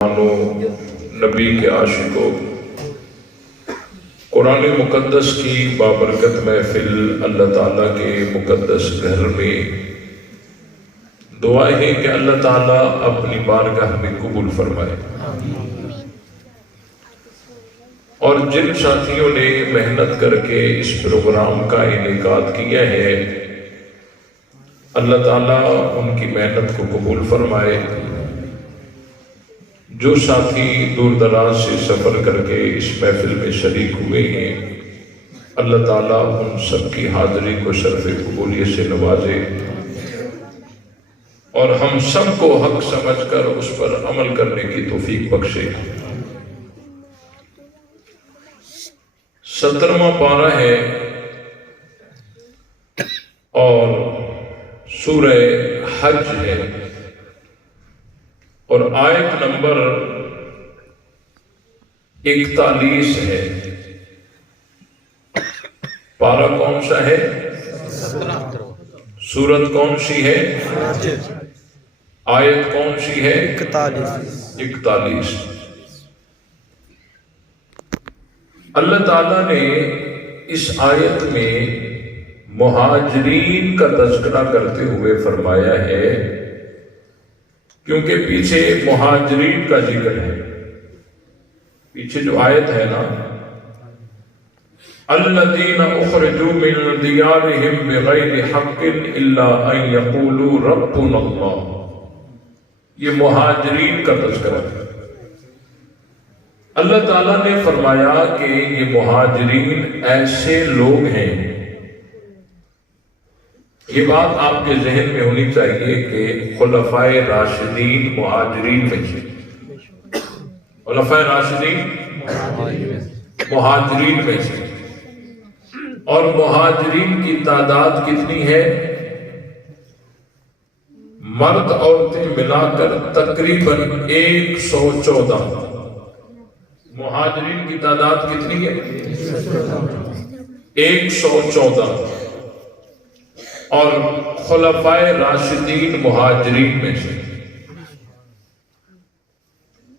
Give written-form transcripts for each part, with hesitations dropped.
نبی کے عاشقوں، قرآن مقدس کی بابرکت محفل اللہ تعالیٰ کے مقدس گھر میں دعا ہے کہ اللہ تعالیٰ اپنی بارگاہ میں قبول فرمائے، اور جن ساتھیوں نے محنت کر کے اس پروگرام کا انعقاد کیا ہے اللہ تعالیٰ ان کی محنت کو قبول فرمائے۔ جو ساتھی دور دراز سے سفر کر کے اس محفل میں شریک ہوئے ہیں اللہ تعالیٰ ان سب کی حاضری کو شرف قبولیت سے نوازے، اور ہم سب کو حق سمجھ کر اس پر عمل کرنے کی توفیق بخشے۔ 17واں پارہ ہے اور سورہ حج ہے، اور آیت نمبر 41 ہے۔ پارہ کون سا ہے؟ سورت کون سی ہے؟ آیت کون سی ہے؟ 41۔ اللہ تعالیٰ نے اس آیت میں مہاجرین کا تذکرہ کرتے ہوئے فرمایا ہے، کیونکہ پیچھے مہاجرین کا ذکر ہے۔ پیچھے جو آیت ہے نا، الذین اخرجوا من دیارہم بغیر حق الا ان یقولوا ربنا اللہ، یہ مہاجرین کا تذکرہ ہے۔ اللہ تعالیٰ نے فرمایا کہ یہ مہاجرین ایسے لوگ ہیں، یہ بات آپ کے ذہن میں ہونی چاہیے کہ خلفائے راشدین مہاجرین میں سے، خلفائے راشدین مہاجرین میں سے، اور مہاجرین کی تعداد کتنی ہے؟ مرد عورتیں ملا کر تقریباً 114۔ مہاجرین کی تعداد کتنی ہے؟ 114، اور خلفائے راشدین مہاجرین میں سے۔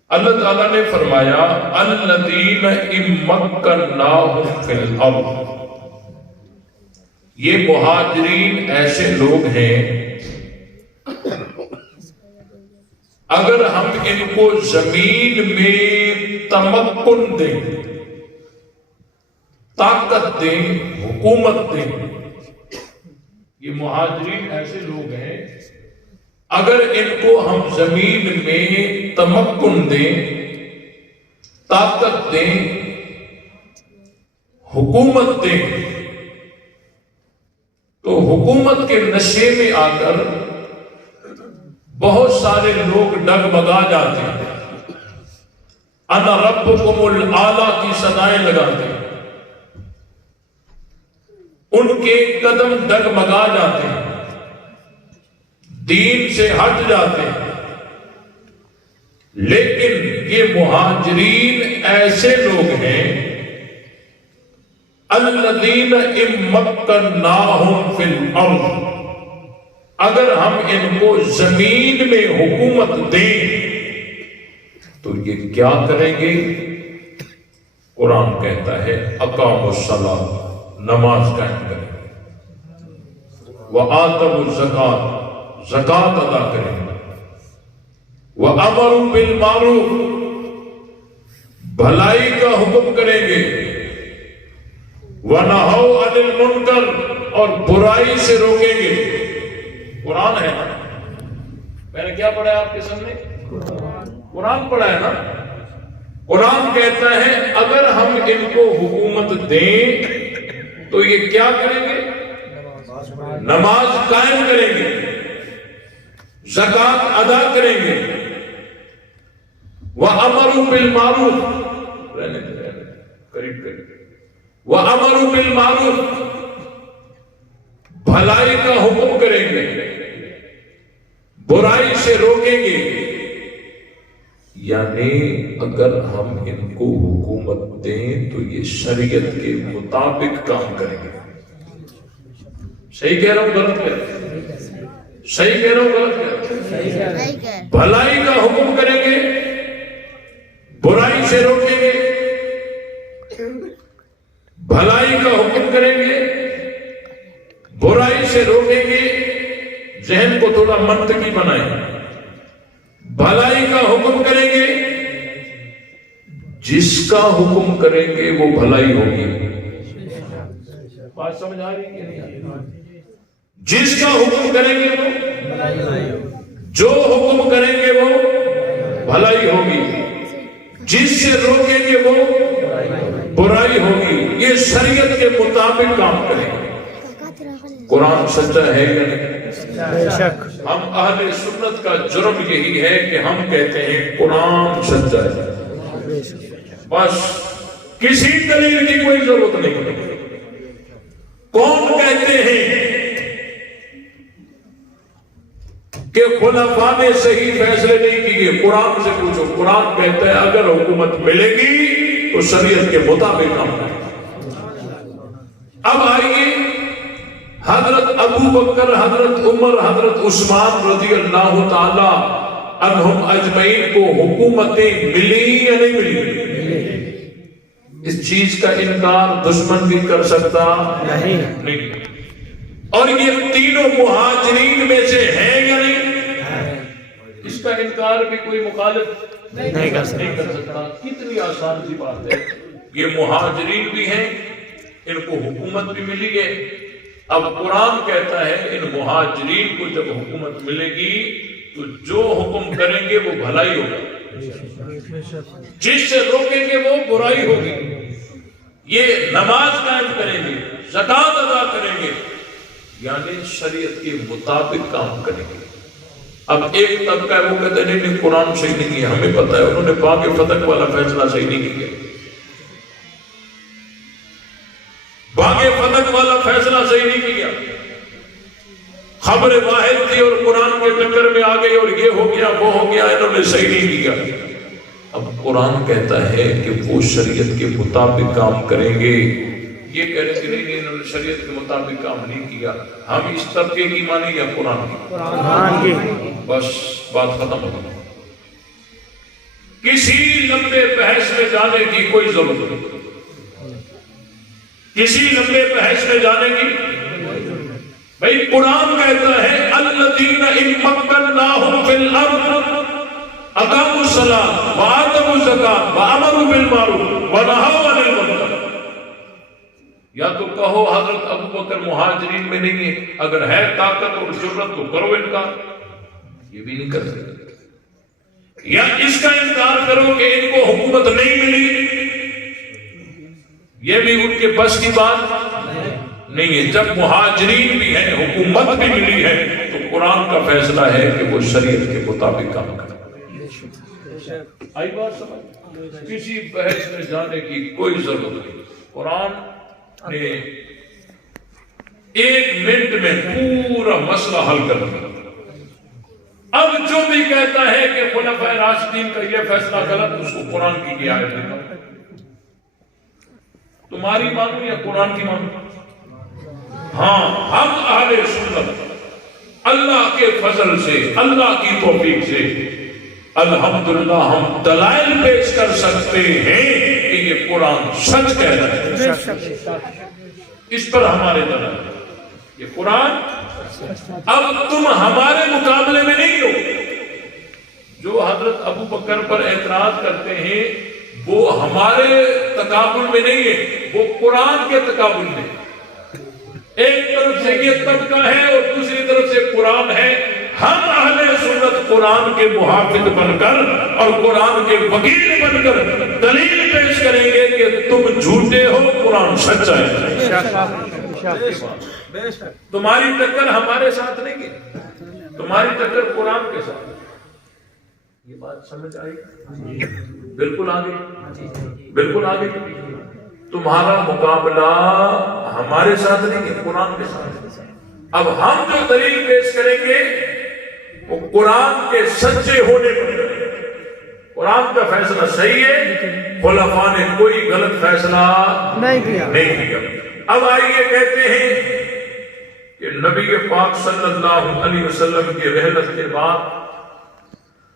اللہ تعالیٰ نے فرمایا الذین امکناہم فی الارض، یہ مہاجرین ایسے لوگ ہیں اگر ہم ان کو زمین میں تمکن دیں، طاقت دیں، حکومت دیں، یہ مہاجرین ایسے لوگ ہیں اگر ان کو ہم زمین میں تمکن دیں، طاقت دیں، حکومت دیں، تو حکومت کے نشے میں آ کر بہت سارے لوگ ڈگمگا جاتے ہیں، انا ربکم الاعلی کی صدائیں لگاتے ہیں، ان کے قدم ڈگمگا جاتے ہیں، دین سے ہٹ جاتے ہیں۔ لیکن یہ مہاجرین ایسے لوگ ہیں الذین امکناہم فی الارض، اگر ہم ان کو زمین میں حکومت دیں تو یہ کیا کریں گے؟ قرآن کہتا ہے اقاموا الصلاۃ، نماز قائم کریں، وآتوا الزکاۃ، زکوٰۃ ادا کریں، وامروا بالمعروف، بھلائی کا حکم کریں گے، ونہوا عن المنکر، اور برائی سے روکیں گے۔ قرآن ہے نا، میں نے کیا پڑھا ہے آپ کے سامنے؟ قرآن پڑھا ہے نا۔ قرآن کہتا ہے اگر ہم ان کو حکومت دیں تو یہ کیا کریں گے؟ نماز قائم کریں گے، زکوٰۃ ادا کریں گے، وَأَمَرُوا بِالْمَعْرُوفِ، قریب وَأَمَرُوا بِالْمَعْرُوفِ، بھلائی کا حکم کریں گے، برائی سے روکیں گے۔ یعنی اگر ہم ان کو حکومت دیں تو یہ شریعت کے مطابق کام کریں گے۔ صحیح کہہ رہا ہوں غلط کہہ رہا ہوں؟ صحیح کہہ رہا ہوں غلط کہہ رہا ہوں؟ بھلائی کا حکم کریں گے، سے روکیں گے، بھلائی کا حکم کریں گے، برائی سے روکیں گے۔ ذہن کو تھوڑا منطقی بنائیں، بھلائی کا حکم کریں گے، جس کا حکم کریں گے وہ بھلائی ہوگی۔ بات سمجھ آ رہی ہے؟ جس کا حکم کریں گے وہ بھلائی ہوگی، جو حکم کریں گے وہ بھلائی ہوگی، جس سے روکیں گے وہ برائی ہوگی۔ یہ شریعت کے مطابق کام کریں گے۔ قرآن سچا ہے یا نہیں؟ ہم اہل سنت کا جرم یہی ہے کہ ہم کہتے ہیں قرآن سچا ہے، بس کسی دلیل کی کوئی ضرورت نہیں۔ کون کہتے ہیں کہ خلفاء نے صحیح فیصلے نہیں کیے؟ قرآن سے پوچھو۔ قرآن کہتا ہے اگر حکومت ملے گی تو شریعت کے مطابق کام کریں۔ اب آئیے، حضرت ابو بکر، حضرت عمر، حضرت عثمان رضی اللہ تعالی عنہم اجمعین کو حکومتیں ملی یا نہیں ملی؟ اس چیز کا انکار دشمن بھی کر سکتا نہیں۔ اور یہ تینوں مہاجرین میں سے ہیں یا نہیں؟ اس کا انکار بھی کوئی مخالف نہیں کر سکتا۔ کتنی آسان سی بات ہے۔ یہ مہاجرین بھی ہیں، ان کو حکومت بھی ملی ہے۔ اب قرآن کہتا ہے ان مہاجرین کو جب حکومت ملے گی تو جو حکم کریں گے وہ بھلائی ہوگی، جس سے روکیں گے وہ برائی ہوگی۔ یہ نماز قائم کریں گے، زکوٰۃ ادا کریں گے، یعنی شریعت کے مطابق کام کریں گے۔ اب ایک طبقہ ہے وہ کہتے ہیں نہیں قرآن صحیح نہیں کیا، ہمیں پتہ ہے انہوں نے باغ فتح والا فیصلہ صحیح نہیں کیا، باغ فتح والا فیصلہ صحیح نہیں کیا، خبر واحد تھی اور قرآن کے چکر میں آ گئی اور یہ ہو گیا وہ ہو گیا، انہوں نے صحیح نہیں کیا۔ اب قرآن کہتا ہے کہ وہ شریعت کے مطابق کام کریں گے۔ یہ کہہ رہے کہ نہیں انہوں نے شریعت کے مطابق کام نہیں کیا، ہم اس طبقے کی مانی یا قرآن کی؟ بس بات ختم ہو گئی۔ کسی لمبے بحث میں جانے کی کوئی ضرورت نہیں، کسی لمبے بحث میں جانے کی بھائی قرآن کہتا ہے الذین ان مکناہم فی الارض اقاموا الصلاۃ وآتوا الزکاۃ وامروا بالمعروف ونہوا عن المنکر۔ یا تو کہو حضرت ابو بکر مہاجرین میں نہیں ہے، اگر ہے طاقت اور جرت تو کرو انکار، یہ بھی نہیں کر سکتے۔ یا اس کا انکار کرو کہ ان کو حکومت نہیں ملی، یہ بھی ان کے بس کی بات نہیں ہے۔ جب مہاجرین بھی ہیں، حکومت بھی ملی ہے، تو قرآن کا فیصلہ ہے کہ وہ شریعت کے مطابق کام کرے۔ آئی بات سمجھ؟ کسی بحث میں جانے کی کوئی ضرورت نہیں۔ قرآن نے ایک منٹ میں پورا مسئلہ حل کر دیا۔ اب جو بھی کہتا ہے کہ خلفائے راشدین کا یہ فیصلہ غلط، اس کو قرآن کی آیت دکھاؤ۔ تمہاری مانو یا قرآن کی مانو؟ ہاں، ہم اہل سنت اللہ کے فضل سے، اللہ کی توفیق سے الحمدللہ ہم دلائل پیش کر سکتے ہیں کہ یہ قرآن سچ کہہ رہا ہے۔ اس پر ہمارے دلائل، یہ قرآن۔ اب تم ہمارے مقابلے میں نہیں ہو۔ جو حضرت ابو بکر پر اعتراض کرتے ہیں وہ ہمارے تقابل میں نہیں ہے، وہ قرآن کے تقابل میں۔ ایک طرف سے یہ طبقہ ہے اور دوسری طرف سے قرآن ہے۔ ہم اہل سنت قرآن کے محافظ بن کر اور قرآن کے وکیل بن کر دلیل پیش کریں گے کہ تم جھوٹے ہو، قرآن سچا ہے۔ تمہاری ٹکر ہمارے ساتھ نہیں ہے، تمہاری ٹکر قرآن کے ساتھ۔ یہ بات سمجھ آئی؟ بالکل آگے، بالکل آگے۔ تمہارا مقابلہ ہمارے ساتھ نہیں ہے، قرآن کے ساتھ۔ اب ہم جو دلیل پیش کریں گے وہ قرآن کے سچے ہونے پر، قرآن کا فیصلہ صحیح ہے، خلفاء نے کوئی غلط فیصلہ نہیں کیا۔ اب آئیے کہتے ہیں کہ نبی پاک صلی اللہ علیہ وسلم کی رحلت کے بعد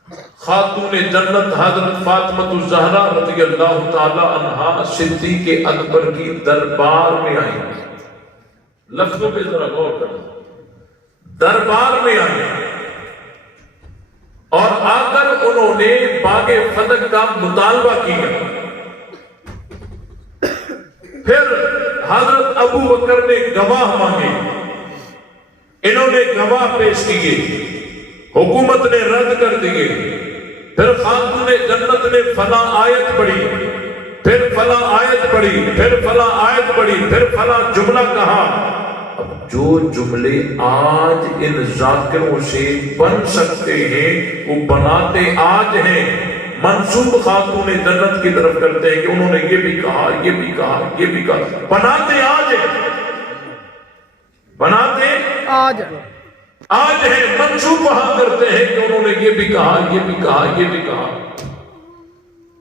خاتون جنت حضرت فاطمہ الزہرا رضی اللہ تعالی عنہا صدیق اکبر کی دربار میں آئی. لفظوں پہ ذرا غور کرنا. دربار میں آئی اور آ کر انہوں نے باغ فتح کا مطالبہ کیا. پھر حضرت ابو بکر نے گواہ مانگے. انہوں نے گواہ پیش کیے. حکومت نے رد کر دیے. پھر خاتون جنت نے فلاں آیت پڑھی, پھر فلاں آیت پڑھی, پھر فلاں آیت پڑھی, پھر فلاں جملہ کہا. اب جو جملے آج ان ذاکروں سے بن سکتے ہیں وہ بناتے آج ہیں. منسوب خاتون جنت کی طرف کرتے ہیں کہ انہوں نے یہ بھی کہا, یہ بھی کہا, یہ بھی کہا. بناتے آج ہیں, بناتے آج ہے. منسوب وہاں کرتے ہیں کہ انہوں نے یہ بھی کہا, یہ بھی کہا, یہ بھی کہا.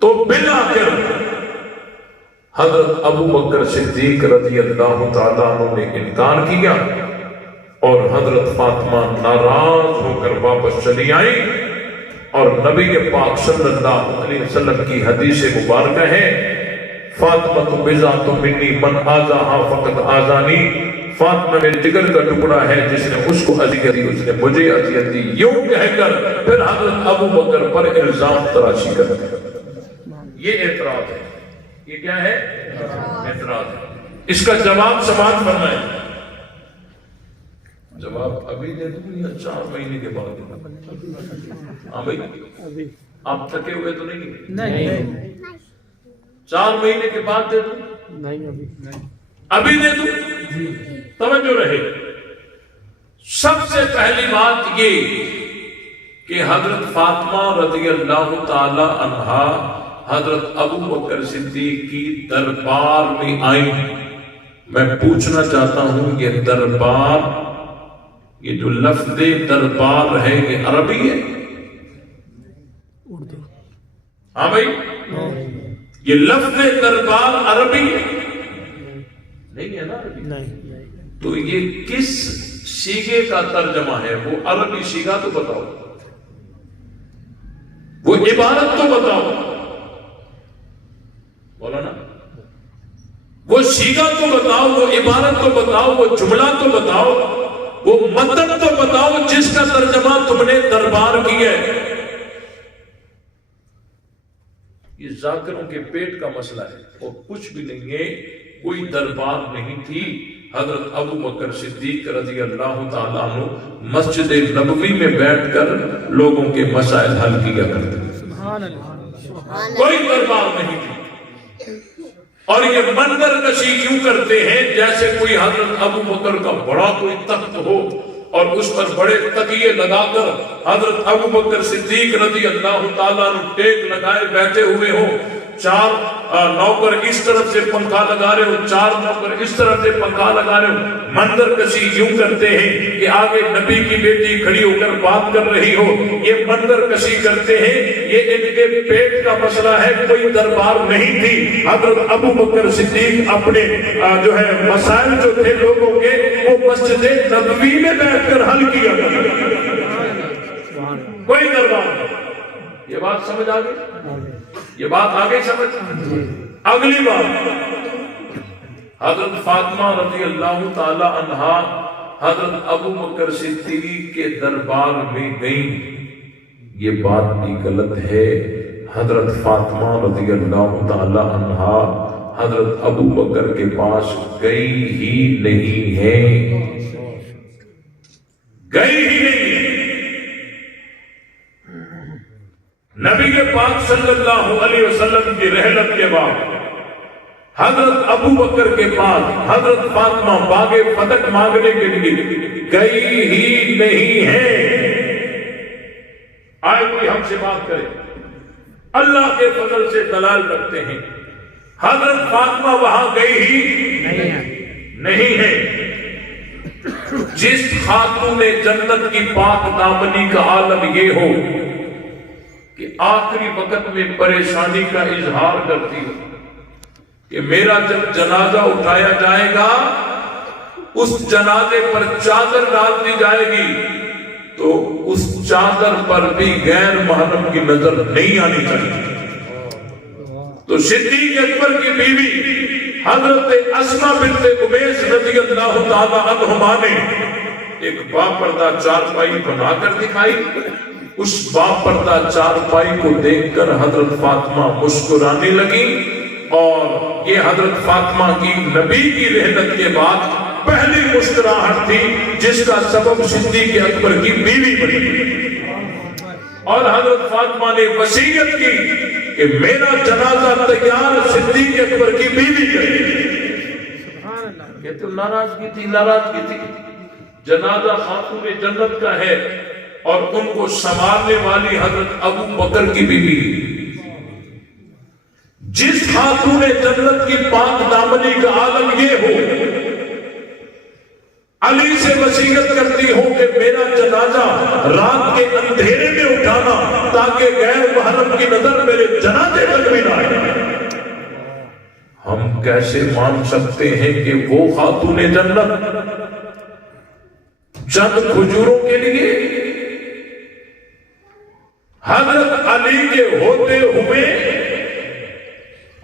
تو بالآخر حضرت ابو بکر صدیق رضی اللہ تعالیٰ عنہ نے انکار کیا اور حضرت فاطمہ ناراض ہو کر واپس چلی آئی. اور نبی پاک صلی اللہ علیہ وسلم کی حدیث مبارکہ ہے, فاطمہ بضعۃ منی من آذاہا فقد آذانی. فاطمہ میرے جگر کا ٹکڑا ہے, جس نے اس کو اذیت دی اس نے مجھے اذیت دی. یوں کہہ کر پھر حضرت ابو بکر پر الزام تراشی کر دیا. یہ اعتراض ہے. یہ کیا ہے؟ اعتراض ہے. اس کا جواب سماعت فرمائیں. جواب ابھی دے دوں یا 4 مہینے کے بعد دے دوں؟ ہاں بھائی, آپ تھکے ہوئے تو نہیں؟ 4 مہینے کے بعد دے دوں؟ نہیں, ابھی دے دوں؟ توجہ رہے. سب سے پہلی بات یہ کہ حضرت فاطمہ رضی اللہ تعالی عنہا حضرت ابو بکر صدیق کی دربار میں آئی. میں پوچھنا چاہتا ہوں یہ دربار, یہ جو لفظ دربار ہے یہ عربی ہے؟ ہاں بھائی, یہ لفظ دربار عربی ہے؟ نہیں ہے نا عربی. تو یہ کس سیغے کا ترجمہ ہے؟ وہ عربی سیغہ تو بتاؤ, وہ عبارت تو بتاؤ. بولا نا, وہ سیغہ تو بتاؤ, وہ عبارت تو بتاؤ, وہ جملہ تو بتاؤ, وہ متن تو بتاؤ جس کا ترجمہ تم نے دربار کیا ہے. یہ ذاکروں کے پیٹ کا مسئلہ ہے اور کچھ بھی نہیں ہے. کوئی دربار نہیں تھی. حضرت ابو بکر صدیق رضی اللہ تعالیٰ عنہ مسجد نبوی میں بیٹھ کر لوگوں کے مسائل حل کیا کرتے. کوئی دربار نہیں تھی. اور یہ منظر کشی کیوں کرتے ہیں جیسے کوئی حضرت ابو بکر کا بڑا کوئی تخت ہو اور اس پر بڑے تکیے لگا کر حضرت ابو بکر صدیق رضی اللہ تعالیٰ عنہ ٹیک لگائے بیٹھے ہوئے ہو. 4 نوکر اس طرف سے پنکھا لگا رہے ہو, 4 نوکر اس طرف سے پنکھا لگا رہے ہو. منظر کشی یوں کرتے ہیں کہ آگے نبی کی بیٹی کھڑی ہو کر بات کر رہی ہو. یہ منظر کشی کرتے ہیں. یہ ان کے پیٹ کا مسئلہ ہے, کوئی دربار نہیں تھی. حضرت ابو بکر صدیق اپنے جو ہے مسائل جو تھے لوگوں کے وہ مسجد نبوی میں بیٹھ کر حل کیا کرتے. کوئی دربار نہیں. یہ بات سمجھ آ گئی؟ یہ بات آگے سمجھ. اگلی بات, حضرت فاطمہ رضی اللہ تعالی عنہا حضرت ابو بکر صدیق کے دربار میں گئیں. یہ بات بھی غلط ہے. حضرت فاطمہ رضی اللہ تعالی عنہا حضرت ابو بکر کے پاس گئی ہی نہیں ہے. گئی ہی نہیں. نبی پاک صلی اللہ علیہ وسلم کی رحلت کے بعد حضرت ابو بکر کے پاس حضرت فاطمہ باغ فتح مانگنے کے لیے گئی ہی نہیں ہے. آئے کوئی ہم سے بات کرے, اللہ کے فضل سے دلال رکھتے ہیں. حضرت فاطمہ وہاں گئی ہی نہیں ہے. جس خاتون جنت کی پاک دامنی کا عالم یہ ہو کہ آخری وقت میں پریشانی کا اظہار کرتی ہو کہ میرا جب جنازہ اٹھایا جائے گا اس جنازے پر چادر ڈال دی جائے گی, تو اس چادر پر بھی غیر محرم کی نظر نہیں آنی چاہیے. تو صدیق اکبر کی بیوی حضرت اسما بنت امیس رضی اللہ تعالی عنہما نے ایک باپردہ چارپائی بنا کر دکھائی. اس باپردہ چارپائی کو دیکھ کر حضرت فاطمہ مسکرانے لگی، اور یہ حضرت فاطمہ کی نبی کی رحلت کے بعد پہلی مسکراہٹ تھی جس کا سبب صدیق اکبر کی بیوی بنی. اور حضرت فاطمہ نے وصیت کی کہ میرا جنازہ تیار صدیق اکبر کی بیوی کرے. کہتے ناراضگی تھی. جنازہ خاتون جنت کا ہے اور ان کو سنبھالنے والی حضرت ابو بکر کی بیوی. جس خاتون جنت کی پاک دامنی کا عالم یہ ہو، علی سے وصیت کرتی ہو کہ میرا جنازہ رات کے اندھیرے میں اٹھانا تاکہ غیر محرم کی نظر میرے جنازے تک بھی نہ آئے. ہم کیسے مان سکتے ہیں کہ وہ خاتون جنت چند کھجوروں کے لیے حضرت علی کے ہوتے ہوئے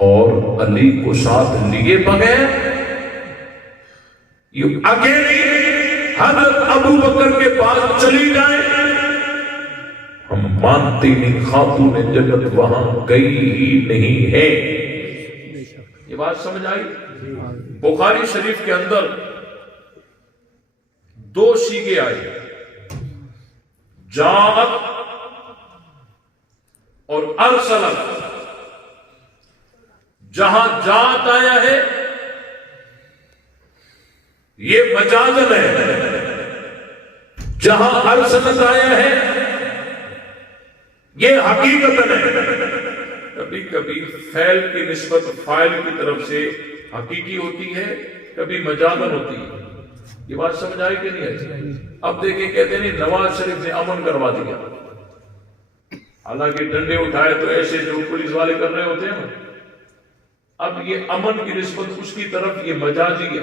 اور علی کو ساتھ لیے بغیر یہ اکیلی حضرت ابو بکر کے پاس چلی جائیں؟ ہم مانتے نہیں خاتون جنت وہاں گئی ہی نہیں ہے. یہ بات سمجھ آئی؟ بخاری شریف کے اندر دو سیغے آئے، جاءت اور ارسلت. جہاں جات آیا ہے یہ مجازن ہے، جہاں ارسلت آیا ہے یہ حقیقت ہے. کبھی کبھی فعل کی نسبت فاعل کی طرف سے حقیقی ہوتی ہے، کبھی مجازن ہوتی ہے. یہ بات سمجھ آئی کہ نہیں ہے؟ اب دیکھیں کہتے نہیں نواز شریف نے امن کروا دیا، حالانکہ ڈنڈے اٹھائے تو ایسے جو پولیس والے کر رہے ہوتے ہیں نا. اب یہ امن کی نسبت اس کی طرف یہ مجازی ہے.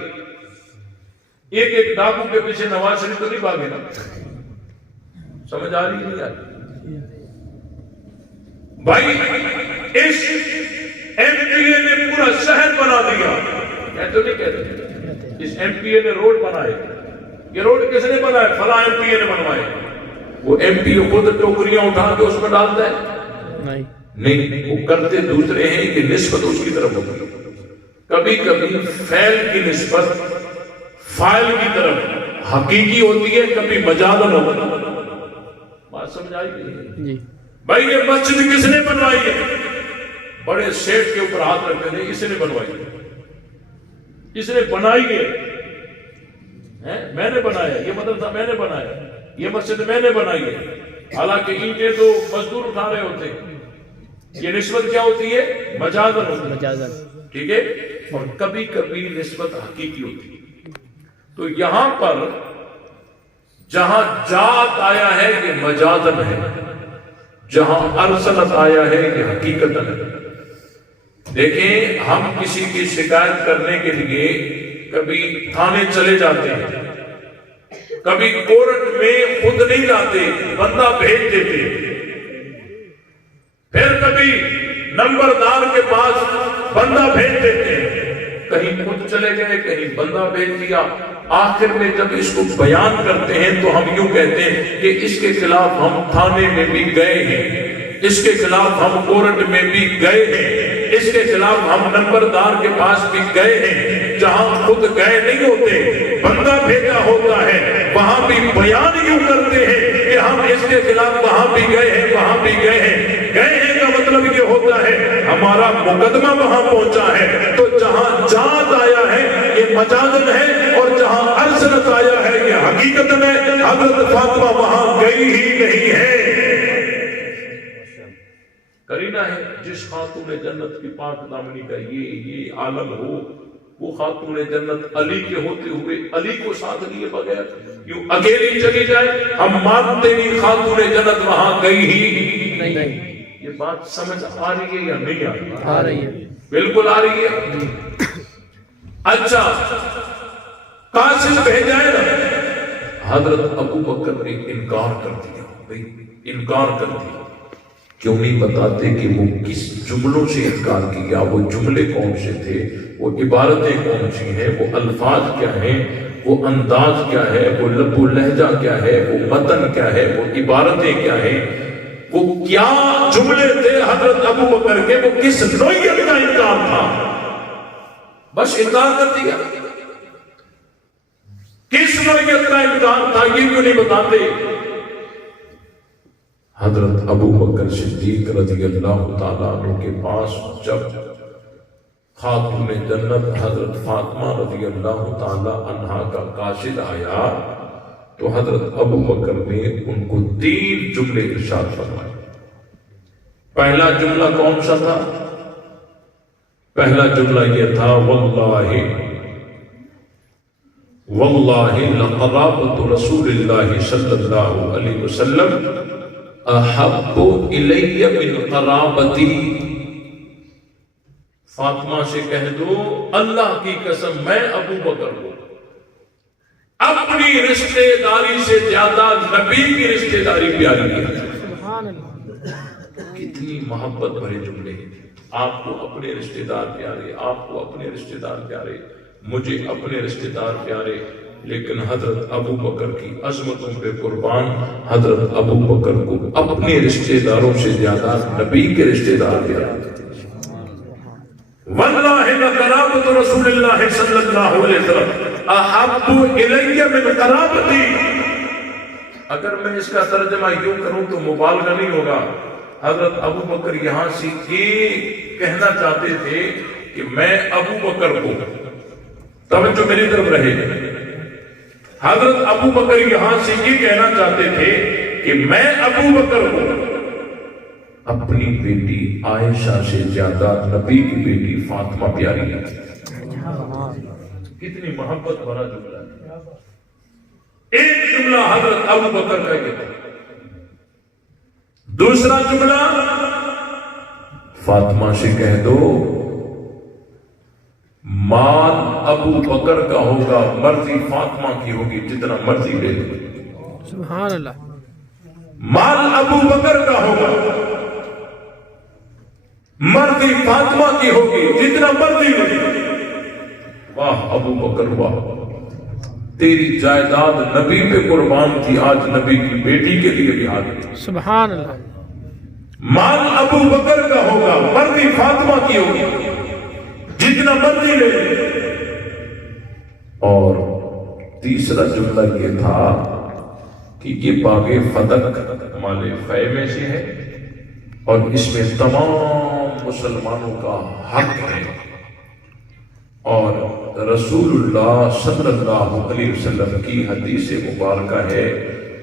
ایک ایک ڈاکو کے پیچھے نواز شریف تو نہیں بھاگے نا. سمجھ آ رہی نہیں آئی؟ بھائی اس ایم پی اے نے پورا شہر بنا دیا، کہتے نہیں کہتے؟ اس ایم پی اے نے روڈ بنائے. یہ روڈ کس نے بنائے؟ فلاں ایم پی اے نے بنوائے. وہ ایم پی اے خود ٹوکریاں اٹھا کے اس میں ڈالتا ہے؟ نہیں، وہ کرتے دوسرے ہیں کہ نسبت اس کی طرف ہوتی ہے. کبھی کبھی فعل کی نسبت فاعل کی طرف حقیقی ہوتی ہے، کبھی مجازن ہوتی ہے. بات سمجھ آئی کہ بھائی یہ مسجد کس نے بنوائی ہے؟ بڑے سیٹ کے اوپر ہاتھ رکھتے ہیں، اس نے بنوائی ہے، اس نے بنائی ہے، میں نے بنایا، یہ مدرسہ میں نے بنایا، یہ مسجد میں نے بنائی ہے. حالانکہ اینٹیں تو مزدور اٹھا رہے ہوتے ہیں. یہ نسبت کیا ہوتی ہے؟ مجازن ہوتی ہے. ٹھیک ہے. اور کبھی کبھی نسبت حقیقی ہوتی ہے. تو یہاں پر جہاں جات آیا ہے یہ مجازن ہے، جہاں ارسلت آیا ہے یہ حقیقت ہے. دیکھیں ہم کسی کی شکایت کرنے کے لیے کبھی تھانے چلے جاتے ہیں، کبھی کورٹ میں خود نہیں جاتے، بندہ بھیج دیتے. پھر کبھی نمبردار کے پاس بندہ بھیج دیتے ہیں، کہیں خود چلے گئے کہیں بندہ بھیج دیا. آخر میں جب اس کو بیان کرتے ہیں تو ہم یوں کہتے ہیں کہ اس کے خلاف ہم تھانے میں بھی گئے ہیں، اس کے خلاف ہم کورٹ میں بھی گئے ہیں، اس کے خلاف ہم نمبردار کے پاس بھی گئے ہیں. جہاں خود گئے نہیں ہوتے، بندہ بھیجا ہوتا ہے، وہاں بھی بیان یوں کرتے ہیں کہ ہم اس کے خلاف وہاں بھی گئے ہیں، وہاں بھی گئے ہیں. گئے ہیں کا مطلب یہ ہوتا ہے ہمارا مقدمہ وہاں پہنچا ہے. تو جہاں جات آیا ہے یہ مجازن ہے، اور جہاں ارسلت آیا ہے یہ حقیقت ہے. حضرت فاطمہ وہاں گئی ہی نہیں ہے. کرینہ ہے جس خاتون جنت کی پاک دامنی کا یہ عالم ہو، وہ خاتون جنت علی کے ہوتے ہوئے علی کو ساتھ لیے بغیر یوں اکیلی چلی جائے. ہم مانتے نہیں خاتون جنت وہاں گئی ہی نہیں. یہ بات سمجھ آ رہی ہے یا نہیں آ رہی؟ آ رہی ہے، بالکل آ رہی ہے. اچھا قاصد بھیجا ہے نا، حضرت ابو بکر نے انکار کر دیا، بھائی انکار کر دیا۔ کیوں نہیں بتاتے کہ وہ کس جملوں سے انکار کیا، وہ جملے کون سے تھے، وہ عبارتیں کون سی ہیں، وہ الفاظ کیا ہیں، وہ انداز کیا ہے، وہ لب و لہجہ کیا ہے، وہ متن کیا ہے، وہ عبارتیں کیا ہیں، وہ کیا جملے تھے حضرت ابو بکر کے، وہ کس نوعیت کا انکار تھا؟ بس انکار کر دیا۔ کس نوعیت کا انکار تھا یہ کیوں نہیں بتاتے؟ حضرت ابو بکر صدیق رضی اللہ تعالیٰ عنہ کے پاس جب خاتون جنت حضرت فاطمہ رضی اللہ تعالیٰ عنہا کا قاصد آیا تو حضرت ابو بکر نے ان کو 3 جملے ارشاد فرمائے۔ پہلا جملہ کون سا تھا؟ پہلا جملہ یہ تھا، واللہ لقرابۃ رسول اللہ صلی اللہ علیہ وسلم احب الی من قرابتی۔ فاطمہ سے کہہ دو اللہ کی قسم میں ابو بکر کو اپنی رشتہ داری سے زیادہ نبی کی رشتہ داری پیاری ہے۔ سبحان اللہ، کتنی محبت بھرے جملے ہیں۔ آپ کو اپنے رشتہ دار پیارے، آپ کو اپنے رشتہ دار پیارے، مجھے اپنے رشتہ دار پیارے، لیکن حضرت ابو بکر کی عظمتوں پہ قربان، حضرت ابو بکر کو اپنے رشتہ داروں سے زیادہ نبی کے رشتہ دار پیارے۔ واللہ لقرابۃ رسول اللہ صلی اللہ علیہ وسلم احب الی من قرابتی۔ اگر میں اس کا ترجمہ یوں کروں تو مبالغہ نہیں ہوگا۔ حضرت ابو بکر یہاں سے یہ کہنا چاہتے تھے کہ میں ابو بکر کو، توجہ میری طرف رہے، حضرت ابو بکر یہاں سے یہ کہنا چاہتے تھے کہ میں ابو بکر کو اپنی بیٹی عائشہ سے زیادہ نبی کی بیٹی فاطمہ پیاری ہے۔ کتنی محبت بھرا جملہ ہے۔ ایک جملہ حضرت ابو بکر کا یہ تھا۔ دوسرا جملہ فاطمہ سے کہہ دو مال ابو بکر کا ہوگا، مرضی فاطمہ کی ہوگی، جتنا مرضی لے لو۔ سبحان اللہ، مال ابو بکر کا ہوگا، مرضی فاطمہ کی ہوگی، جتنا مرضی لے لو۔ واہ ابو بکر واہ، تیری جائیداد نبی پہ قربان تھی، آج نبی کی بیٹی کے لیے بھی حاضر۔ سبحان اللہ، مال ابو بکر کا ہوگا، مرضی فاطمہ کی ہوگی، جتنا مرضی لے لے۔ اور تیسرا جملہ یہ تھا کہ یہ باغ فتح مال فے میں سے ہے اور اس میں تمام مسلمانوں کا حق ہے، اور رسول اللہ صلی اللہ علیہ وسلم کی حدیث مبارکہ ہے،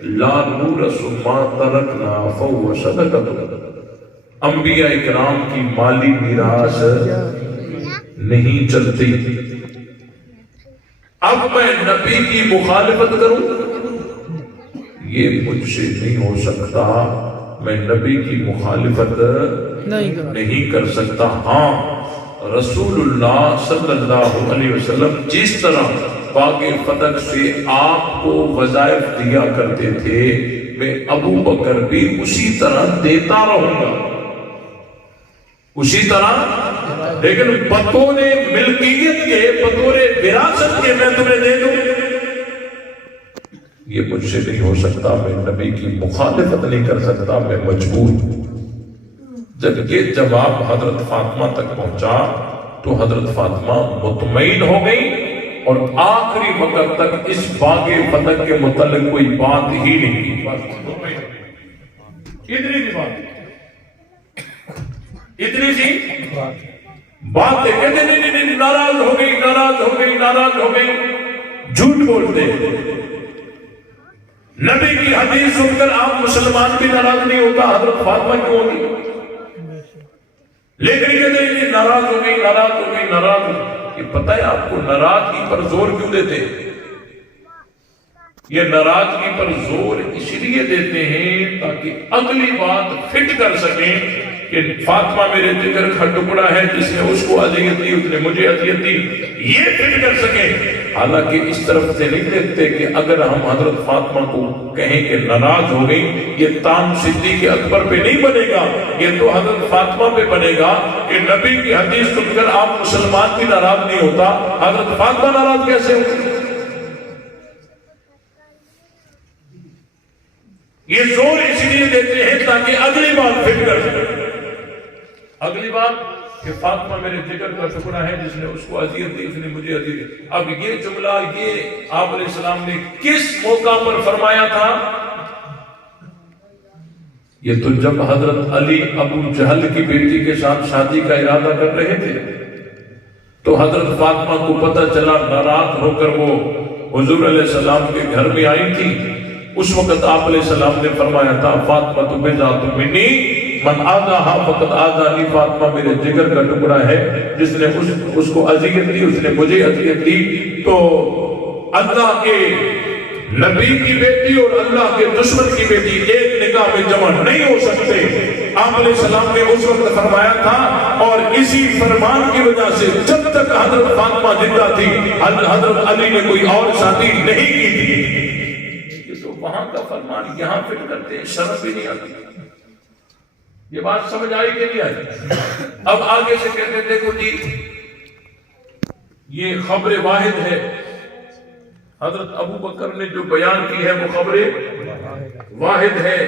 لا نورث ما ترکنا فہو صدقۃ۔ انبیاء اکرام کی مالی میراث نہیں چلتی۔ اب میں نبی کی مخالفت کروں، یہ مجھ سے نہیں ہو سکتا، میں نبی کی مخالفت نہیں کر سکتا۔ ہاں رسول اللہ صلی اللہ علیہ وسلم جس طرح باغ فتح سے آپ کو وظائف دیا کرتے تھے، میں ابو بکر بھی اسی طرح دیتا رہوں گا، اسی طرح، لیکن بطور ملکیت کے، بطور وراثت کے میں تمہیں دے دوں، یہ مجھ سے نہیں ہو سکتا، میں نبی کی مخالفت نہیں کر سکتا، میں مجبور ہوں۔ جب یہ جواب حضرت فاطمہ تک پہنچا تو حضرت فاطمہ مطمئن ہو گئی اور آخری وقت تک اس باغ فتح کے متعلق کوئی بات ہی نہیں کی۔ اتنی سی بات، اتنی سی بات ہے، کہتے نہیں، ناراض ہو گئی، ناراض ہو گئی، ناراض ہو گئی، جھوٹ بولتے۔ نبی کی حدیث سن کر آپ مسلمان بھی ناراض نہیں ہوتا، حضرت فاطمہ کیوں ہوگی؟ لیکن کہتے ہیں ناراض ہو گئی، ناراض ہو گئی، ناراض ہو گئی۔ یہ پتہ ہے آپ کو ناراضگی پر زور کیوں دیتے ہیں؟ یہ ناراضگی پر زور اس لیے دیتے ہیں تاکہ اگلی بات فٹ کر سکیں کہ فاطمہ میرے جگر کا ٹکڑا ہے، جس نے اس کو اذیت دی اس نے مجھے اذیت دی، یہ فٹ کر سکے۔ حالانکہ اس طرف سے نہیں دیکھتے کہ اگر ہم حضرت فاطمہ کو کہیں کہ ناراض ہو گئی، یہ تان صدیق اکبر پہ نہیں بنے گا، یہ تو حضرت فاطمہ پہ بنے گا کہ نبی کی حدیث سن کر آپ مسلمان بھی ناراض نہیں ہوتا، حضرت فاطمہ ناراض کیسے ہوگی؟ یہ زور اس لیے دیتے ہیں تاکہ اگلی بات فٹ کر سکے۔ اگلی بات کہ فاطمہ میرے جگر کا ٹکڑا ہے، جس نے اس کو اذیت دی اس نے مجھے اذیت دی۔ اب یہ جملہ یہ آپ علیہ السلام نے کس موقع پر فرمایا تھا؟ یہ تو جب حضرت علی ابو جہل کی بیٹی کے ساتھ شادی کا ارادہ کر رہے تھے، تو حضرت فاطمہ کو پتہ چلا، ناراض ہو کر وہ حضور علیہ السلام کے گھر میں آئی تھی۔ اس وقت آپ علیہ السلام نے فرمایا تھا فاطمہ تو بذات منی من آذاہا فقد آذانی، فاطمہ میرے جگر کا ٹکڑا ہے، جس نے اس کو اذیت دی اس نے مجھے اذیت دی۔ تو اللہ کے نبی کی بیٹی اور اللہ کے دشمن کی بیٹی ایک نکاح میں جمع نہیں ہو سکتے، آپ علیہ السلام نے اس وقت فرمایا تھا۔ اور اسی فرمان کی وجہ سے جب تک حضرت فاطمہ زندہ تھی حضرت علی نے کوئی اور شادی نہیں کی تھی۔ یہ تو وہاں کا فرمان یہاں فٹ کرتے ہیں، شرم بھی نہیں آتی۔ یہ بات سمجھ آئی کہ نہیں آئی؟ اب آگے سے کہتے ہیں دیکھو جی یہ خبر واحد ہے، حضرت ابو بکر نے جو بیان کی ہے وہ خبر واحد ہے،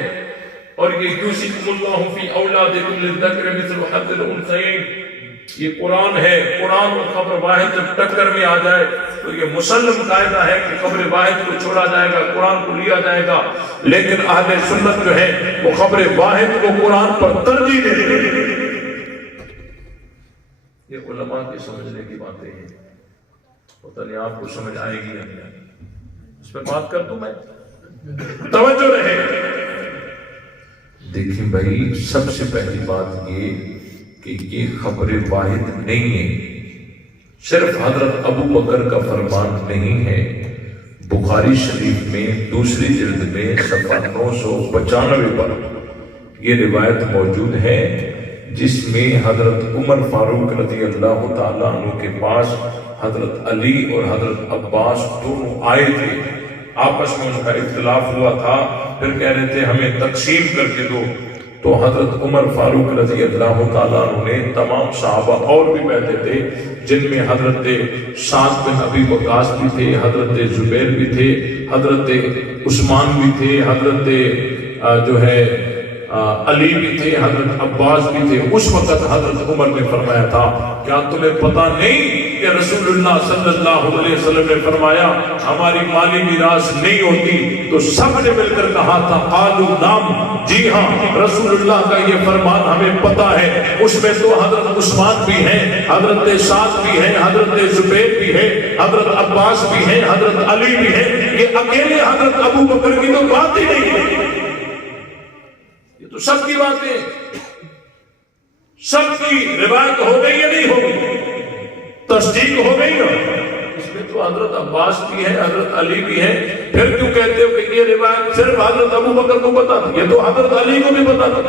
اور یہ یوصیکم اللہ فی اولادکم للذکر مثل حظ الانثیین، یہ قرآن ہے۔ قرآن اور خبر واحد جب ٹکر میں آ جائے تو یہ مسلم قاعدہ ہے کہ خبر واحد کو چھوڑا جائے گا، قرآن کو لیا جائے گا، لیکن اہل سنت جو ہے وہ خبر واحد کو قرآن پر ترجیح دیتے ہیں۔ یہ علماء کے سمجھنے کی باتیں ہیں، پتہ نہیں آپ کو سمجھ آئے گی یا نہیں، اس پہ بات کر دوں میں، توجہ رہے۔ دیکھیں بھائی، سب سے پہلی بات یہ کہ یہ خبر واحد نہیں ہے، صرف حضرت ابو بکر کا فرمان نہیں ہے۔ بخاری شریف میں دوسری جلد میں صفحہ 995 پر یہ روایت موجود ہے، جس میں حضرت عمر فاروق رضی اللہ تعالیٰ عنہ کے پاس حضرت علی اور حضرت عباس دونوں آئے تھے، آپس میں ان کا اختلاف ہوا تھا، پھر کہہ رہے تھے ہمیں تقسیم کر کے دو۔ تو حضرت عمر فاروق رضی اللہ تعالیٰ عنہ نے تمام صحابہ اور بھی بیٹھے تھے، جن میں حضرت سعد بن ابی وقاص بھی تھے، حضرت زبیر بھی تھے، حضرت عثمان بھی تھے، حضرت جو ہے علی بھی تھے، حضرت عباس بھی تھے۔ اس وقت حضرت عمر نے فرمایا تھا کیا تمہیں پتہ نہیں کہ رسول اللہ صلی اللہ علیہ وسلم نے فرمایا ہماری مالی میراث نہیں ہوتی؟ تو سب نے مل کر کہا تھا قالوا نعم، جی ہاں رسول اللہ کا یہ فرمان ہمیں پتہ ہے۔ اس میں تو حضرت عثمان بھی ہیں، حضرت سعد بھی ہیں، حضرت زبیر بھی ہیں، حضرت عباس بھی ہیں، حضرت علی بھی ہیں، یہ اکیلے حضرت ابو بکر کی تو بات ہی نہیں ہے، یہ تو سب کی باتیں، سب کی روایت ہو گئی یا نہیں ہو گئی؟ تصدیق ہو گئی نا؟ اس میں تو حضرت عباس بھی ہے، حضرت علی بھی ہے، پھر کیوں کہتے ہو کہ یہ روایت صرف حضرت ابو بکر کو پتا تھا؟ یہ تو حضرت علی کو بھی پتا تھا،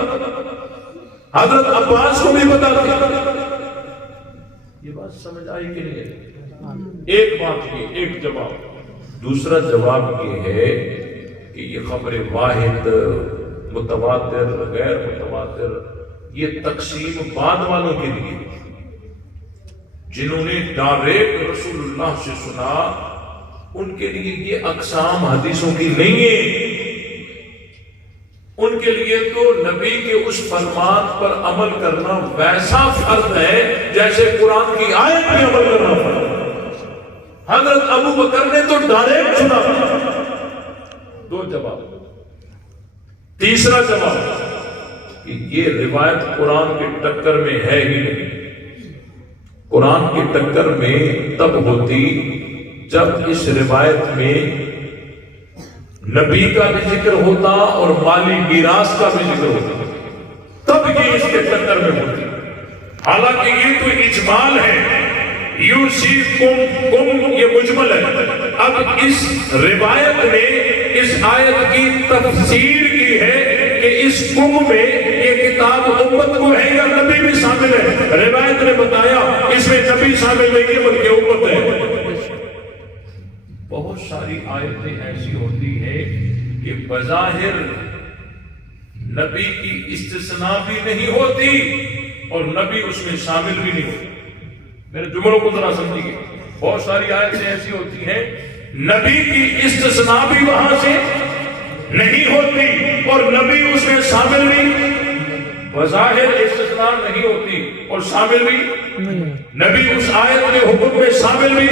حضرت عباس کو بھی پتا تھا۔ یہ بات سمجھ آئی کہ نہیں؟ ایک بات یہ، ایک جواب۔ دوسرا جواب یہ ہے کہ یہ خبر واحد، متواتر، غیر متواتر، یہ تقسیم بعد والوں کے لیے، جنہوں نے ڈائریکٹ رسول اللہ سے سنا، ان کے لیے یہ اقسام حدیثوں کی نہیں ہے۔ ان کے لیے تو نبی کے اس فرمان پر عمل کرنا ویسا فرض ہے جیسے قرآن کی آیت پہ عمل کرنا فرض ہے۔ حضرت ابو بکر نے تو ڈائریکٹ سنا۔ دو جواب۔ تیسرا جواب کہ یہ روایت قرآن کے ٹکر میں ہے ہی نہیں۔ قرآن کی ٹکر میں تب ہوتی جب اس روایت میں نبی کا بھی ذکر ہوتا اور مالی میراث کا بھی ذکر ہوتا، تب یہ اس کے ٹکر میں ہوتی۔ حالانکہ یہ تو اجمال ہے، یوصیکم یہ مجمل ہے۔ اب اس روایت نے اس آیت کی تفسیر کی ہے کہ اس کم میں یہ کتاب امت کو ہے یا نبی بھی شامل ہے؟ روایت نے بتایا اس میں نبی شامل نہیں ہے بلکہ امت ہے۔ بہت ساری آیتیں ایسی ہوتی ہیں کہ بظاہر نبی کی استثناء بھی نہیں ہوتی اور نبی اس میں شامل بھی نہیں ہوتی۔ میرے جملوں کو ذرا سمجھیے، بہت ساری آیتیں ایسی ہوتی ہیں نبی کی استثناء بھی وہاں سے نہیں ہوتی اور نبی اس میں شامل بھی، بظاہر استثناء نہیں ہوتی اور شامل بھی، نبی اس آیت کے حکم میں شامل بھی۔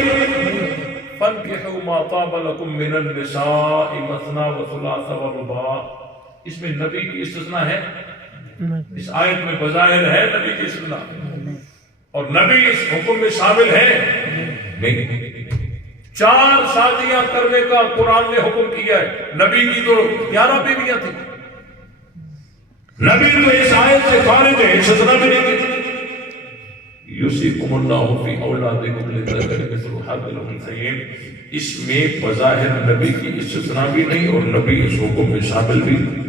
فَانْكِحُوا مَا طَابَ لَكُم مِّنَ النِّسَاءِ مَثْنَىٰ وَثُلَاثَ وَرُبَاعَ، اس میں نبی کی استثناء ہے؟ اس آیت میں بظاہر ہے نبی کی استثناء اور نبی اس حکم میں شامل ہے نہیں۔ 4 شادیاں کرنے کا قرآن نے حکم کیا ہے، نبی کی تو 11 بیویاں تھیں، نبی تو اس آیت سے خارج ہے، استثناء بھی نہیں کی۔ یوصیکم اللہ فی اولادکم للذکر مثل حظ الانثیین، اس میں بظاہر نبی کی استثناء بھی نہیں اور نبی اس حکم میں شامل بھی نہیں۔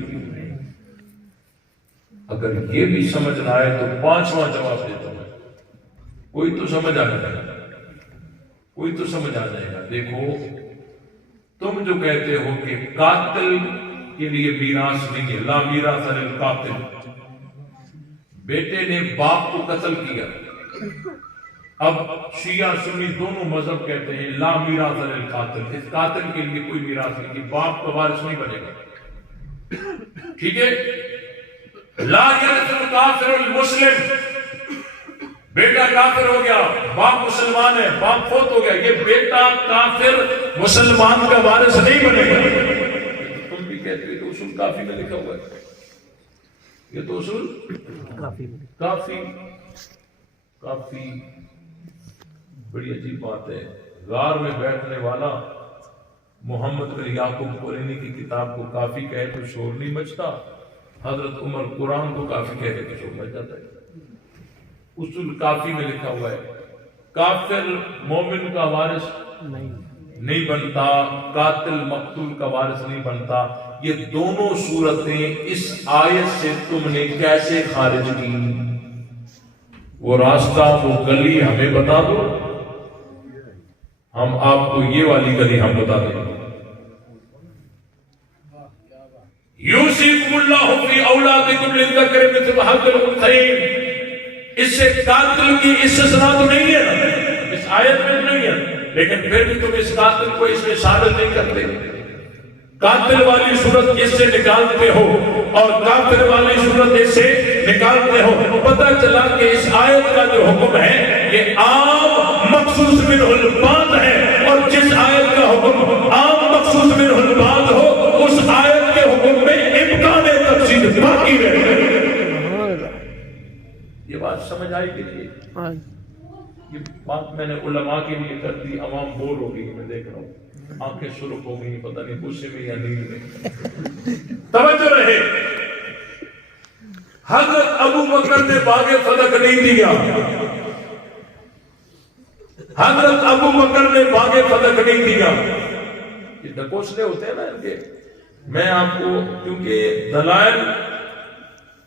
اگر یہ بھی سمجھ نہ آئے تو 5واں جواب دیتا ہوں، کوئی تو سمجھ آ جائے گا، کوئی تو سمجھ آ جائے گا۔ دیکھو تم جو کہتے ہو کہ قاتل کے لیے میراث نہیں ہے، لا میراث للقاتل، بیٹے نے باپ کو قتل کیا، اب شیعہ سنی دونوں مذہب کہتے ہیں لا میراث للقاتل، اس قاتل کے لیے کوئی میراث نہیں، کہ باپ کا وارث نہیں بنے گا، ٹھیک ہے؟ لا یرث الکافر المسلم، بیٹا کافر ہو گیا، باپ مسلمان ہے، باپ فوت ہو گیا، یہ بیٹا کافر مسلمان کا وارث نہیں بنے گا۔ تم بھی کہتے ہو تو اصول کافی میں لکھا ہوا ہے، یہ تو اصول کافی بڑی عجیب بات ہے۔ غار میں بیٹھنے والا محمد بن یعقوب قرینی کی کتاب کو کافی کہے تو شور نہیں مچتا، حضرت عمر قرآن کو کافی کہے تو شور مچ جاتا ہے۔ اصول کافی میں لکھا ہوا ہے کافر مومن کا وارث نہیں بنتا، قاتل مقتول کا وارث نہیں بنتا۔ یہ دونوں صورتیں اس آیت سے تم نے کیسے خارج کی؟ وہ راستہ، وہ گلی ہمیں بتا دو، ہم آپ کو یہ والی گلی ہم بتا دیں۔ یوصیکم اللہ فی اولادکم للذکر مثل حظ الانثیین، اس سے قاتل کی استثناء تو نہیں ہے نا، اس آیت میں تو نہیں ہے، لیکن پھر بھی تم اس قاتل کو اس میں شامل نہیں کرتے، قاتل والی صورت اس سے نکالتے ہو اور کافر والی صورت اس سے نکالتے ہو۔ پتہ چلا کہ اس آیت کا جو حکم ہے یہ عام مخصوص منہ البعض ہے، اور جس آیت کا حکم عام مخصوص منہ البعض ہو اس آیت کے حکم میں امکان تفصیل باقی رہے۔ یہ بات سمجھ آئی کہ نہیں؟ یہ بات میں نے علماء کے لیے کر دی، عوام بور ہو گئی، میں دیکھ رہا ہوں آنکھیں سرخ ہو گئی، پتہ نہیں غصے میں یا نیند میں۔ توجہ رہے، حضرت ابو بکر نے باغ صدق نہیں دیا، حضرت ابو بکر نے باغ صدق نہیں دیا۔ یہ ڈکوسلے ہوتے ہیں نا ان کے، میں آپ کو کیونکہ دلائل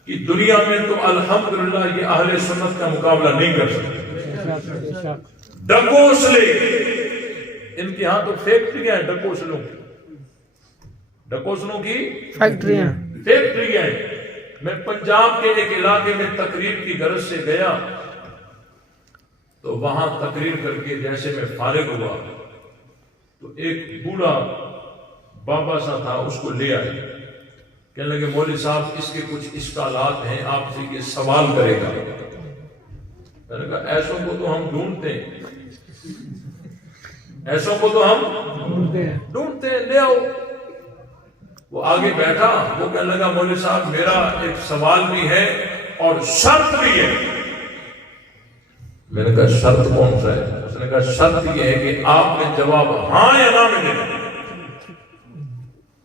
کی دنیا میں تو الحمدللہ یہ اہل سنت کا مقابلہ نہیں کر سکتے۔ ڈکوسلے، ان کے ہاں تو فیکٹریاں ہیں ڈکوسلوں کی فیکٹریاں ہیں۔ میں پنجاب کے ایک علاقے میں تقریر کی غرض سے گیا تو وہاں تقریر کر کے جیسے میں فارغ ہوا تو ایک بوڑھا بابا سا تھا، اس کو لے آئے، کہنے لگے مولوی صاحب اس کے کچھ اشکالات ہیں، آپ سے یہ سوال کرے گا۔ میں نے کہا ایسوں کو تو ہم ڈھونڈتے ہیں، ایسوں کو تو ہم ڈھونڈتے ہیں، لے آؤ۔ وہ آگے بیٹھا، وہ کہنے لگا مولوی صاحب میرا ایک سوال بھی ہے اور شرط بھی ہے۔ میں نے کہا شرط کون سا ہے؟ اس نے کہا شرط یہ ہے کہ آپ نے جواب ہاں یا نہ میں دینا،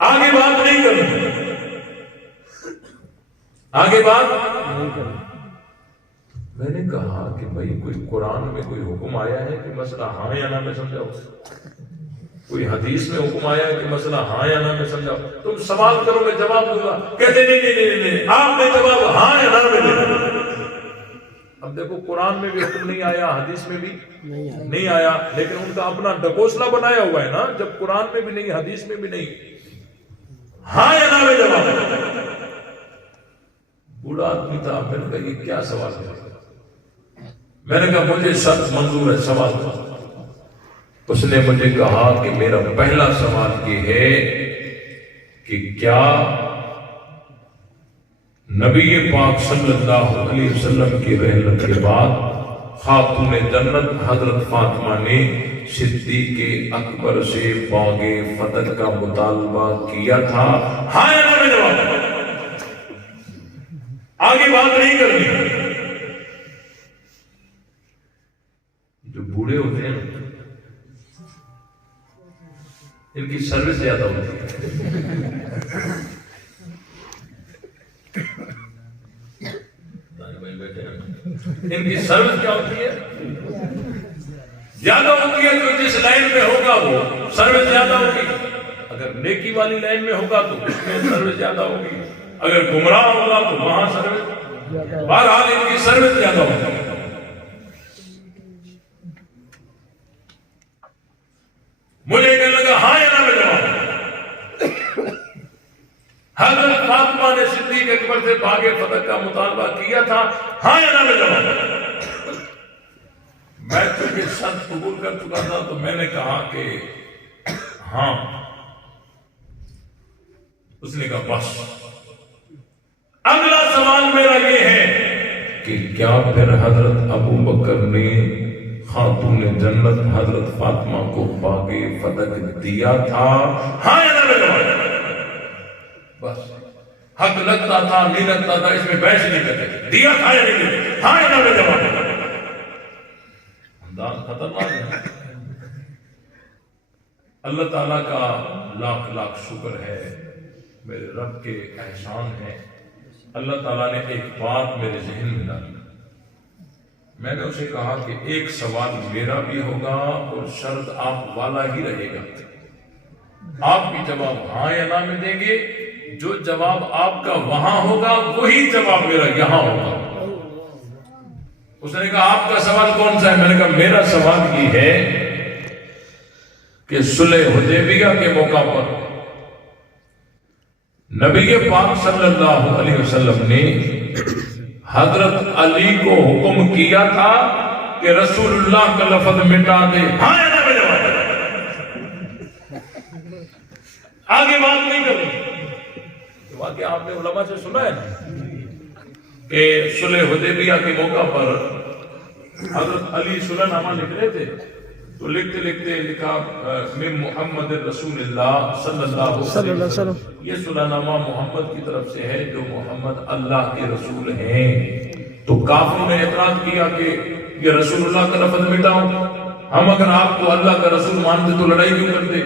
آگے بات نہیں کرنی، آگے بات نہیں کرنی۔ میں نے کہا کہ بھائی کوئی قرآن میں کوئی حکم آیا ہے کہ مسئلہ ہاں یا نہ میں سمجھاؤ؟ کوئی حدیث میں حکم آیا کہ مسئلہ ہاں یا نہ میں سمجھاؤ؟ تم سوال کرو میں جواب دوں گا، کہتے نہیں آپ نے جواب ہاں یا نہ میں دے۔ اب دیکھو قرآن میں بھی حکم نہیں آیا، حدیث میں بھی نہیں آیا، لیکن ان کا اپنا ڈکوسلا بنایا ہوا ہے نا، جب قرآن میں بھی نہیں حدیث میں بھی نہیں، ہاں یا نہ میں جواب۔ بوڑھا آدمی تھا، میں نے کہا یہ کیا سوال ہے؟ میں نے کہا مجھے سخت منظور ہے سوال کا۔ اس نے مجھے کہا کہ میرا پہلا سوال یہ ہے کہ کیا نبی پاک صلی اللہ علیہ وسلم کی رحلت کے بعد خاتون جنت حضرت فاطمہ نے صدیق اکبر سے باغ فتح کا مطالبہ کیا تھا؟ ہاں یا نہ میں جواب، آگے بات نہیں کرنی۔ جو بوڑھے ہوتے ہیں ان کی سروس زیادہ ہوتی ہے، ان کی سروس کیا ہوتی ہے؟ زیادہ ہوتی ہے۔ تو جس لائن میں ہوگا وہ سروس زیادہ ہوگی، اگر نیکی والی لائن میں ہوگا تو اس میں سروس زیادہ ہوگی، اگر گمراہ ہوگا تو وہاں سروس، بہرحال ان کی سروس زیادہ ہوگی۔ مجھے کہنے لگا ہاں یا نہ میں جواب۔ حضرت فاطمہ نے صدیق اکبر سے باغ فتح کا مطالبہ کیا تھا، ہاں یا نہ میں جواب۔ میں چونکہ سچ قبول کر چکا تھا تو میں نے کہا کہ ہاں۔ اس نے کہا بس اگلا سوال میرا یہ ہے کہ کیا پھر حضرت ابو بکر نے خاتون جنت حضرت فاطمہ کو باغ فتح دیا تھا؟ ہاں یا نہ میں جواب۔ بس حق لگتا تھا نہیں لگتا تھا اس میں بحث نہیں کرتے، دیا تھا یا نہیں دیا، ہاں یا نہ میں جواب۔ انداز خطرناک ہے۔ اللہ تعالیٰ کا لاکھ لاکھ شکر ہے، میرے رب کے احسان ہے، اللہ تعالیٰ نے ایک بات میرے ذہن میں ڈالی۔ میں نے اسے کہا کہ ایک سوال میرا بھی ہوگا اور شرط آپ والا ہی رہے گا، آپ بھی جواب ہاں یا نہ میں دیں گے، جو جواب آپ کا وہاں ہوگا وہی جواب میرا یہاں ہوگا۔ اس نے کہا آپ کا سوال کون سا ہے؟ میں نے کہا میرا سوال یہ ہے کہ صلح حدیبیہ کے موقع پر نبی پاک صلی اللہ علیہ وسلم نے حضرت علی کو حکم کیا تھا کہ رسول اللہ کا لفظ مٹا دے، ہاں یا نہ میں جواب۔ آگے بات نہیں کروں۔ واقعہ آپ نے علماء سے سنا ہے کہ صلح حدیبیہ کے موقع پر حضرت علی صلح نامہ لکھ رہے تھے، تو لکھتے لکھتے لکھا من محمد رسول اللہ صلی اللہ علیہ وسلم، یہ صلح نامہ محمد کی طرف سے ہے جو محمد اللہ کے رسول ہیں۔ تو کافروں نے اعتراض کیا کہ یہ رسول اللہ کا لفظ مٹاؤ، ہم اگر آپ کو اللہ کا رسول مانتے تو لڑائی کیوں کرتے؟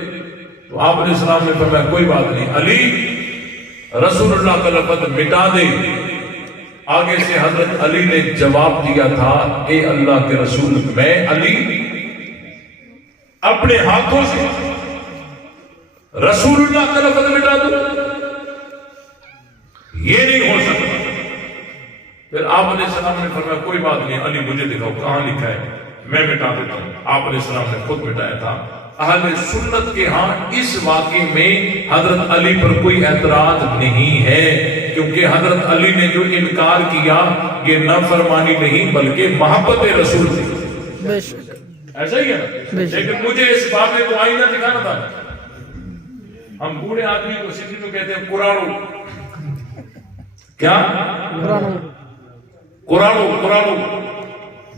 تو آپ علیہ السلام نے فرمایا کوئی بات نہیں، علی رسول اللہ کا لفظ مٹا دے۔ آگے سے حضرت علی نے جواب دیا تھا، اے اللہ کے رسول، میں علی اپنے ہاتھوں سے رسول اللہ کا لفظ مٹا دوں؟ یہ نہیں ہو سکتا۔ پھر آپ علیہ السلام نے فرمایا کوئی بات نہیں علی، مجھے دکھاؤ کہاں لکھا ہے، میں مٹا دیتا ہوں۔ آپ علیہ السلام نے خود مٹایا تھا۔ اہل سنت کے ہاں اس واقعے میں حضرت علی پر کوئی اعتراض نہیں ہے، کیونکہ حضرت علی نے جو انکار کیا یہ نافرمانی نہیں بلکہ محبت رسول تھی۔ ایسا ہی ہے نا؟ لیکن مجھے اس بات میں تو آئینہ دکھانا تھا۔ ہم بوڑھے آدمی کو سندھی میں کہتے ہیں قرآنو، کیا؟ قرآنو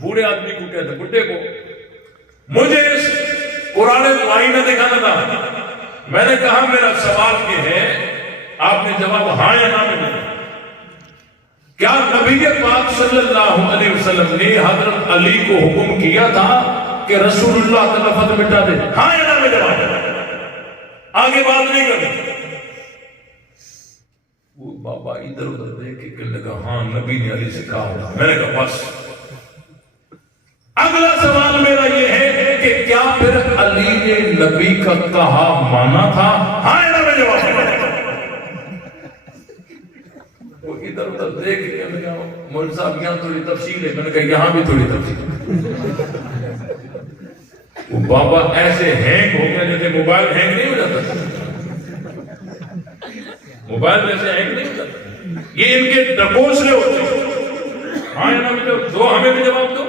بوڑھے آدمی کو کہتے ہیں، بڈھے کو۔ مجھے اس قرآن کو آئینہ دکھانا تھا۔ میں نے کہا میرا سوال یہ ہے، آپ نے جواب ہاں یا نہ میں دیا۔ کیا نبی پاک صلی اللہ علیہ وسلم نے حضرت علی کو حکم کیا تھا کہ رسول اللہ کا لفظ مٹا دے؟ ہاں یا نہ میں جواب۔ آگے بات نہیں کرنی۔ وہ بابا ادھر ادھر دیکھ کے کہنے لگا ہاں نبی نے علی سے کہا ہوگا۔ میں نے کہا بس اگلا سوال میرا یہ ہے کہ کیا پھر علی نے نبی کا کہا مانا تھا؟ ہاں یا نہ میں جواب دوں؟ وہ ادھر ادھر دیکھ کے میں کہا مولوی صاحب یہاں تھوڑی تفصیل ہے، میں نے کہا یہاں بھی تھوڑی تفصیل ہے۔ وہ بابا ایسے ہینگ ہو گیا جیسے موبائل ہینگ نہیں ہو جاتا، موبائل جیسے ہینگ نہیں ہو جاتا، یہ ان کے ڈکوسلے ہوتے ہیں۔ ہاں یا نہ میں جواب دو، ہمیں بھی جواب دو،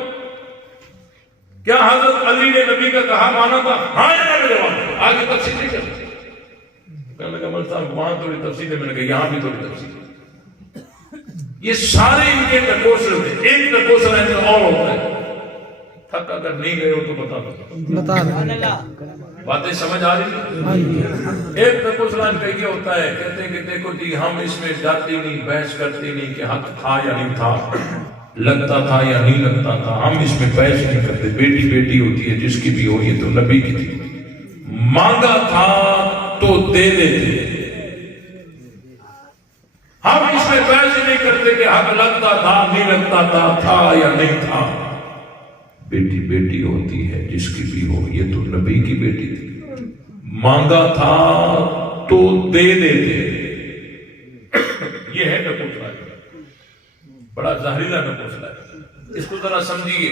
کیا حضرت علی نے نبی کا کہا مانا تھا؟ ہاں یا نہ میں جواب دو، آگے تفصیل نہیں کرتے۔ میں نے کہا مولوی صاحب وہاں تھوڑی تفصیل ہے، میں نے کہا یہاں بھی تھوڑی تفصیل ہے۔ یہ سارے ان کے ٹکوسل تھے، ایک ٹکوسل ہے اور ہوتا ہے، تھک اگر نہیں گئے ہو تو بتا دو، باتیں سمجھ آ رہی ہیں؟ ایک ٹکوسل ان کا یہ ہوتا ہے، کہتے ہیں کہ دیکھو جی ہم اس میں جاتے نہیں، بحث کرتے نہیں کہ حق تھا یا نہیں تھا، لگتا تھا یا نہیں لگتا تھا، ہم اس میں بحث نہیں کرتے، بیٹی بیٹی ہوتی ہے جس کی بھی ہو، یہ تو نبی کی تھی، مانگا تھا تو دے دیتے، ہم اس میں بحث نہیں کرتے کہ حق لگتا تھا نہیں لگتا تھا یا نہیں تھا، بیٹی بیٹی ہوتی ہے جس کی بھی ہو، یہ تو نبی کی بیٹی تھی، مانگا تھا تو دے دیتے۔ یہ ہے نپوسلا، بڑا زہریلا نپوسلا ہے، اس کو ذرا سمجھیے۔